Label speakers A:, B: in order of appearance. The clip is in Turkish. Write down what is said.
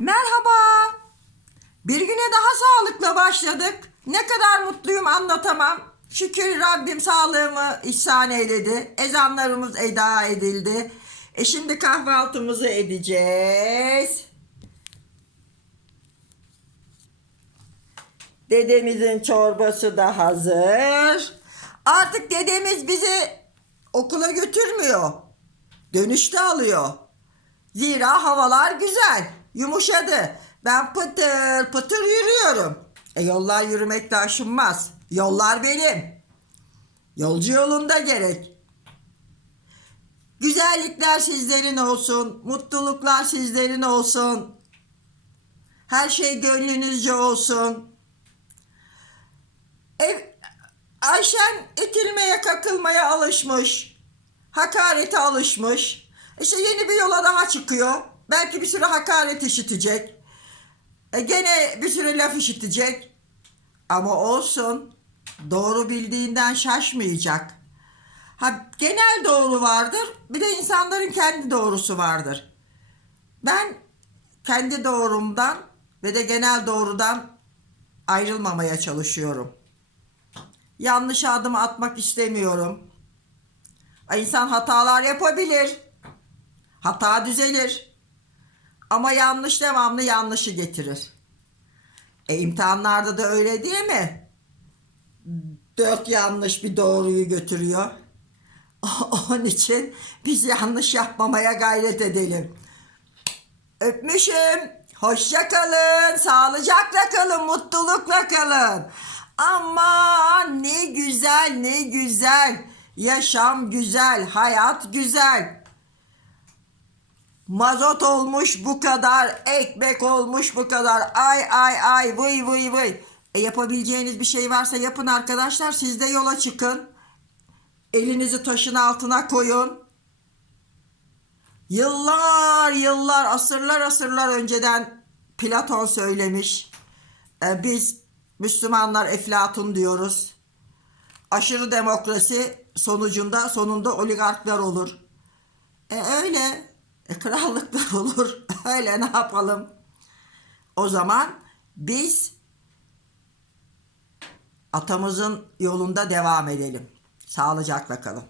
A: Merhaba. Bir güne daha sağlıkla başladık. Ne kadar mutluyum anlatamam. Şükür Rabbim sağlığımı ihsan eyledi. Ezanlarımız eda edildi. E şimdi kahvaltımızı edeceğiz. Dedemizin çorbası da hazır. Artık dedemiz bizi okula götürmüyor. Dönüşte alıyor. Zira havalar güzel, yumuşadı. Ben pıtır pıtır yürüyorum. E yollar yürümekte aşınmaz. Yollar benim. Yolcu yolunda gerek. Güzellikler sizlerin olsun, mutluluklar sizlerin olsun. Her şey gönlünüzce olsun. Ev, Ayşen itilmeye kakılmaya alışmış. Hakarete alışmış. İşte yeni bir yola daha çıkıyor. Belki bir sürü hakaret işitecek. E gene bir sürü laf işitecek. Ama olsun. Doğru bildiğinden şaşmayacak. Ha genel doğru vardır. Bir de insanların kendi doğrusu vardır. Ben kendi doğrumdan ve de genel doğrudan ayrılmamaya çalışıyorum. Yanlış adım atmak istemiyorum. İnsan hatalar yapabilir. Hata düzelir. Ama yanlış devamlı yanlışı getirir. E imtihanlarda da öyle değil mi? Dört yanlış bir doğruyu götürüyor. Onun için biz yanlış yapmamaya gayret edelim. Öpmüşüm. Hoşça kalın. Sağlıcakla kalın. Mutlulukla kalın. Aman ne güzel ne güzel. Yaşam güzel. Hayat güzel. Mazot olmuş bu kadar. Ekmek olmuş bu kadar. Ay ay ay vıy vıy vıy. E yapabileceğiniz bir şey varsa yapın arkadaşlar. Siz de yola çıkın. Elinizi taşın altına koyun. Yıllar yıllar asırlar asırlar önceden Platon söylemiş. E, biz Müslümanlar Eflatun diyoruz. Aşırı demokrasi sonucunda sonunda oligarklar olur. E öyle. E, krallıklar olur. Öyle ne yapalım? O zaman biz atamızın yolunda devam edelim. Sağlıcakla kalın.